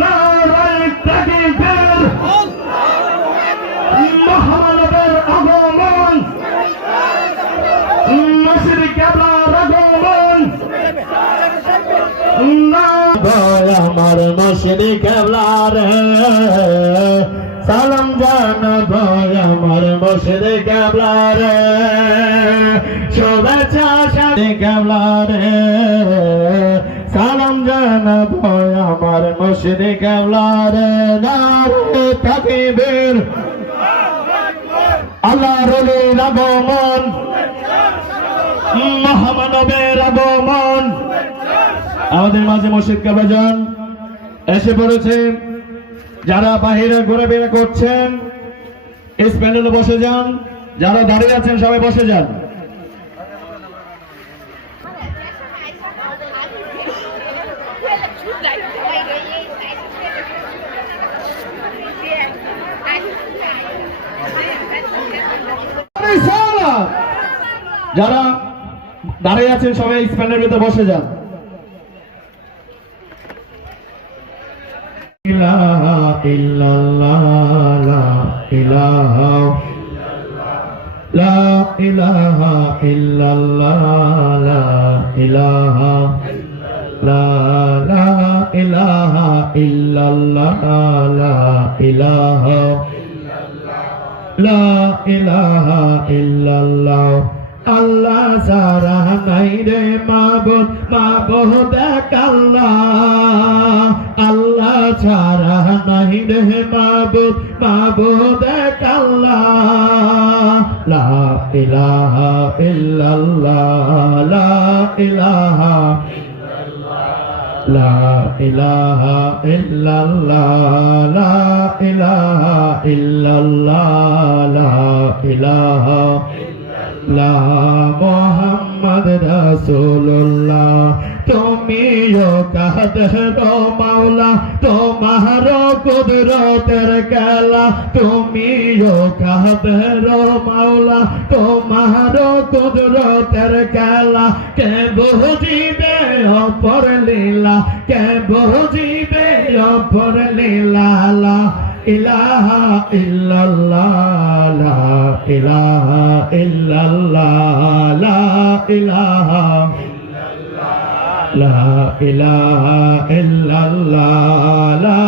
নারায়ে তাকবীর, মুহাম্মাদের আগমন, মুর্শিদ কেবলার আগমন, আমার মুর্শিদ কেবলার সালাম জানাবো, আমার মুর্শিদ কেবলার শুভেচ্ছা সাথে কেবলার সালাম জানাবো, আমার মুর্শিদ কেবলার নারে তাকবীর, আল্লাহর ওলির আগমন, মহামানবের আগমন। আমাদের মাঝে মুর্শিদ কেবলা যান এসে পড়েছে। যারা বাহিরে ঘোরাফেরা করছেন এই প্যানেলে বসে যান, যারা দাঁড়িয়ে আছেন সবাই বসে যান। যারা দাঁড়িয়ে আছেন সবাই স্প্যানের ভিতরে বসে যান। ইলাহা ইল্লাল্লাহ, লা ইলাহা ইল্লাল্লাহ, লা ইলাহা লা ইলাহা ইল্লাল্লাহ, লা ইলাহা ইল্লাল্লাহ। আল্লাহ সারা নাই রে মাবুদ, মাবুদ এক আল্লাহ। আল্লাহ ছাড়া নাই রে মাবুদ, মাবুদ এক আল্লাহ। লা ইলাহা ইল্লাল্লাহ, লা ইলাহা লা ইলাহা ইল্লাল্লাহ, লা ইলাহা ইল্লাল্লাহ, লা ইলাহা লা মুহাম্মদ রাসূলুল্লাহ। তুমিও কাদের মাওলা, তোমার কুদরতের খেলা। তুমিও কাদের মাওলা, তোমার কুদরতের খেলা। কে বুঝিবে অপর লীলা, কে বুঝিবে অপর লীলা। লা ইলাহা ইল্লাল্লাহ, লা ইলাহা ইল্লাল্লাহ, লা ইলাহা লা ইলাহা ইল্লাল্লাহ, লা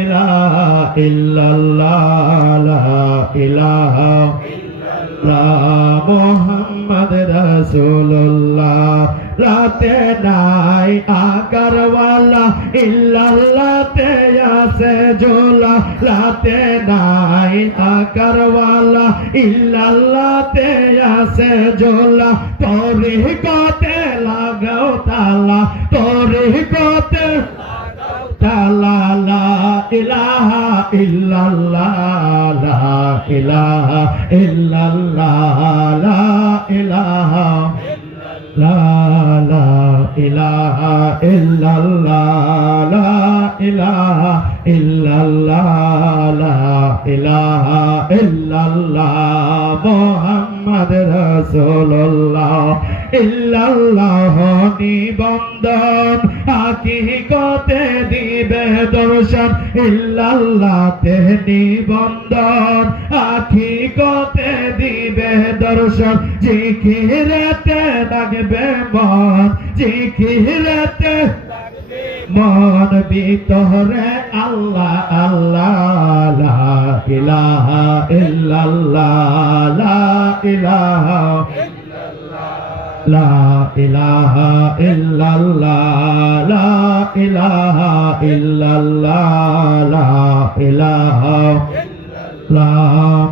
ইলাহা ইল্লাল্লাহ, লা ইলাহা ইল্লাল্লাহ। মুহাম্মদ রাসূলুল্লাহ। রাতে নাই আকারওয়ালা, ইল্লাল্লাহতে আছে ঝোলা। রাতে নাই আকারওয়ালা, ইল্লাল্লাহতে আছে ঝোলা। তরিকতে লাগাও তালা, তরিকতে তালা। লা ইলাহা ইল্লাল্লাহ, লা ইলাহা ইল্লাল্লাহ, লা ইলাহা লা ইলাহা ইল্লাল্লাহ, লা ইলাহা ইল্লাল্লাহ, লা ইলাহা ইল্লাল্লাহ। মুহাম্মদ রাসূলুল্লাহ। ইল্লাল্লাহ নিবন্ধন, হাকিকতে দিবে দর্শন। ইল্লাল্লাহতে নিবন্ধন, হাকিকতে দিবে দর্শন। জিকিরেতে লাগবে মন, জিকিরেতে মন ভিতরে আল্লাহ আল্লাহ। লা ইলাহা ইল্লাল্লাহ, লা ইলাহা লা ইলাহা ইল্লাল্লাহ, লা ইলাহা ইল্লাল্লাহ, লা ইলাহা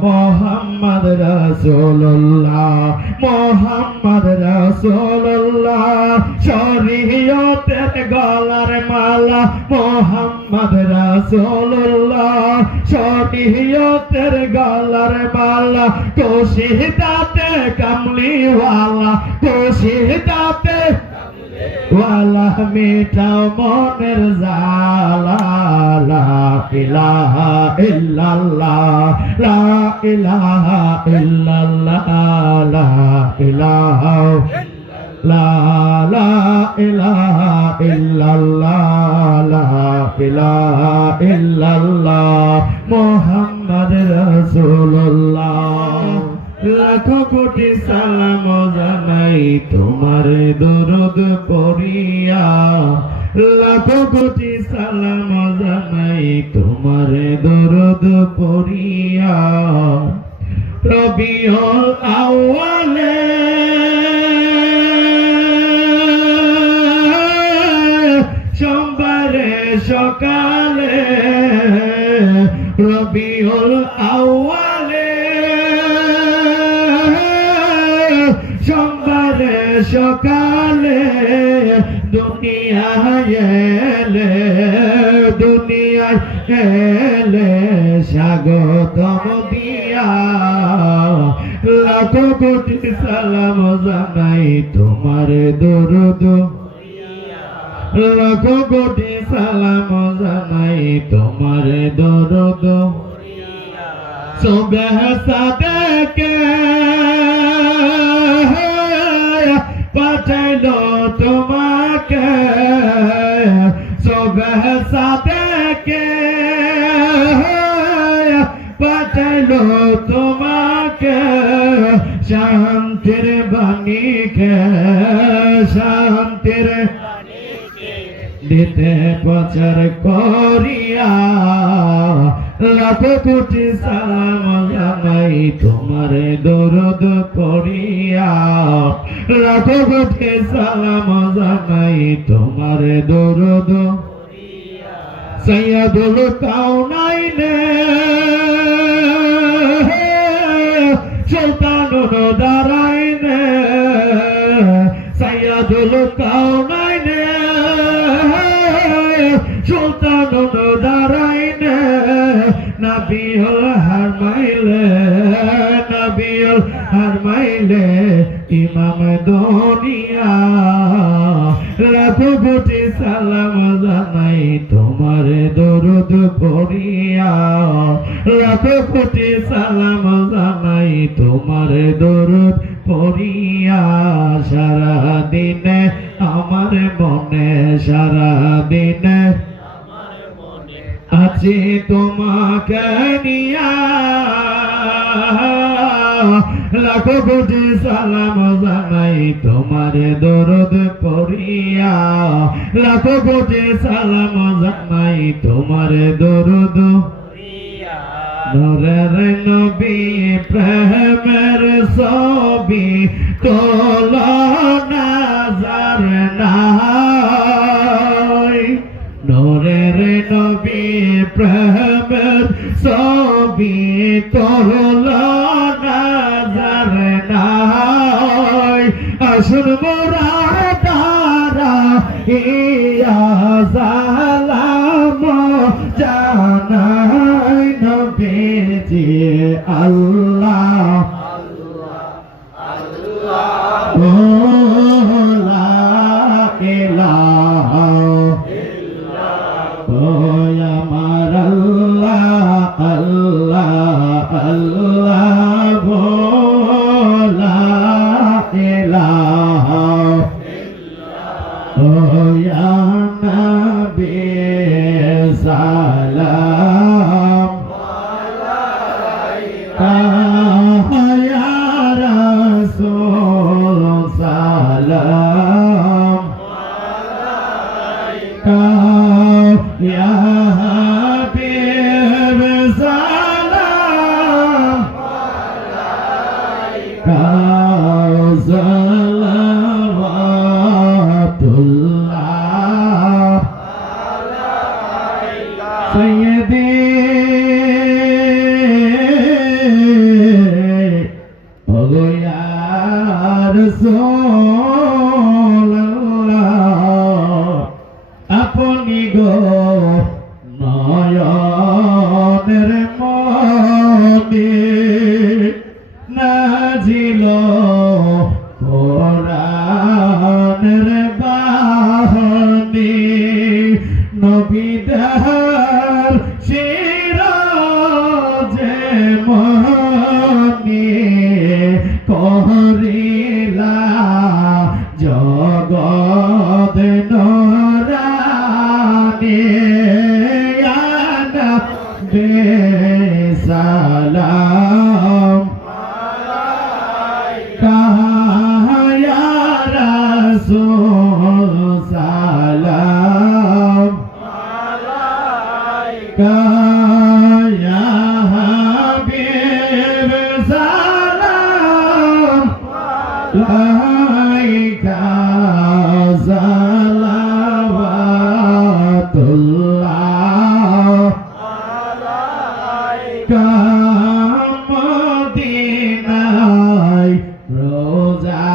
মুহাম্মদ রাসূলুল্লাহ। মুহাম্মদ রাসূলুল্লাহ শরীয়তের গলার মালা। মুহাম্মদ রাসূলুল্লাহ শরীয়তের গলার মালা। কোশিদাতে কামলিওয়ালা, কোশিদাতে ওয়ালা মিটাও মনের জালা। লা ইলাহা ইল্লাল্লাহ, লা ইলাহা ইল্লাল্লাহ, লা ইলাহা লা ইলাহা ইল্লাল্লাহ লা ইলাহা ইল্লাল্লাহ মুহাম্মাদুর রাসূলুল্লাহ লাখো কোটি সালাম জানাই তোমার দরুদ পড়িয়া লাখো কোটি সালাম জানাই তোমার দরুদ পড়িয়া রবিউল আউয়ালে সোমবারে সকালে রবিউল আউয়ালে সোমবারে সকালে দুনিয়ায় এলে স্বাগতম দিয়া লাখো কোটি সালাম জানাই তোমার দরুদ লাখো কোটি সালাম জানাই তোমার দরুদ সুবহ সাদেকে পাঠাইলো তোমাকে সুবহ সাদেকে পাঠাইলো তোমাকে শান্তির বাণীকে শান্তির দিতে প্রচার করিয়া লাখো কোটি সালাম জানাই তোমার দরুদ পড়িয়া লাখো কোটি সালাম জানাই তোমার দরুদ সৈয়দুল কাউনাইনে সুলতানুল দারাইনে সৈয়দুল কাউনাইনে সুলতানুল দারাইনে নবিউল হারমাইলে ইমাম দুনিয়া লাখো কোটি সালাম জানাই তোমার দরুদ পড়িয়া লাখো কোটি সালাম জানাই তোমার দরুদ পড়িয়া সারা দিনে আমার মনে সারা দিনে আছি তোমাকে নিয়া লাখো কোটি সালাম জানাই তোমার দরুদ পড়িয়া লাখো কোটি সালাম জানাই তোমার দরুদ নূরের নবী প্রেমের ছবি তোলো নাজার নাই নূরের নবী প্রেমের ছবি তোলো নাজার নাই আসুন মোরা তারা ইয়া সালাম জানাই নবীজি আল্লাহ ও লা ইলাহা ও আমার আল্লাহ আল্লাহ আল্লাহ ও লা ইলাহা ও ইয়া নবী সালাম আলাইকা ইয়া রাসূল সালাম আলাইকা ইয়া হাবিব সালাম আলাইকা সালাওয়াতুল্লাহ আলাইকা সাইয়্যিদি ওগো ইয়া রাসূলুল্লাহ আপনি গো নয়নের মনে নাজিল কোরআনের বাণী নবীদের সিরাজে মনি করিলা সালাম কায়া রাসূল সালাম কায়া হাবিব সালাম লাইকা সালাওয়াতুল্লাহ মদিনায় রোজা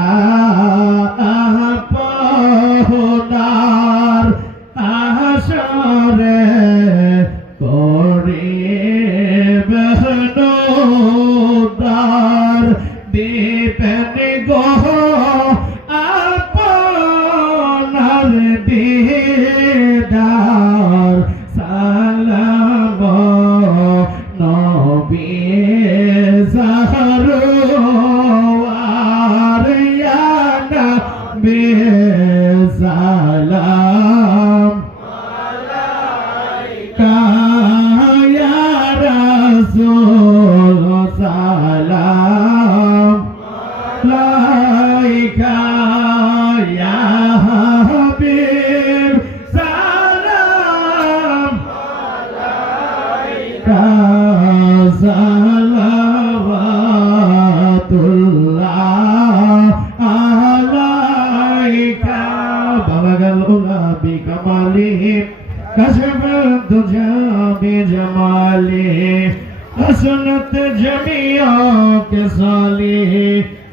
আপনার আসরে করিবেন উদ্ধার দিবেন গো আপনার দিদার সালাম নবী সারওয়ার ইয়া নবী সালাম আলাইকা ইয়া রাসূল সালাম আলাইকা ইয়া হাবিব সালাম আলাইকা সালাওয়াতুল্লাহ আলাইকা বালাগাল উলা বিকামালিহি কাশফাত দুজা বিজামালিহি حسنت جميع كصالح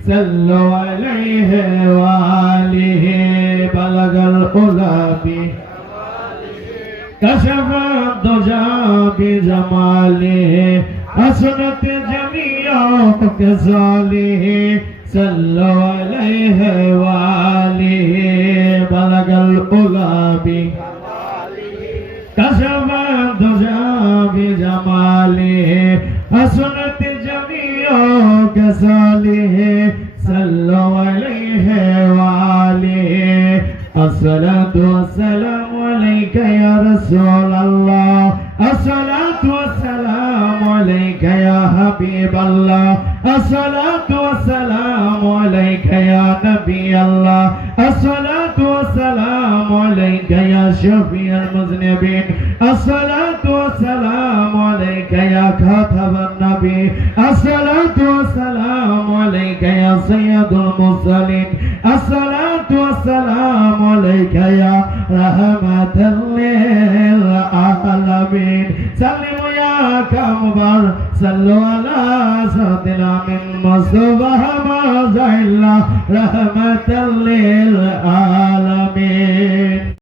صلوا عليه وآله بلغ العلا كشف الدجى بجماله حسنت جميع كصالح صلوا عليه وآله بلغ العلا كشف الدجى بجماله حسنت جميع كصالح صلوا عليه وآله الصلاة والسلام عليك يا رسول الله الصلاة والسلام عليك يا حبيب الله الصلاة والسلام عليك يا نبي الله الصلاة والسلام عليك يا شفيع المذنبين الصلاة والسلام عليك يا خاتم النبي الصلاة والسلام عليك يا سيد المرسلين الصلاة والسلام عليك يا رحمة للعالمين سلموا يا كمبر صلوا على سيدنا من مصطفى ما زال رحمة للعالمين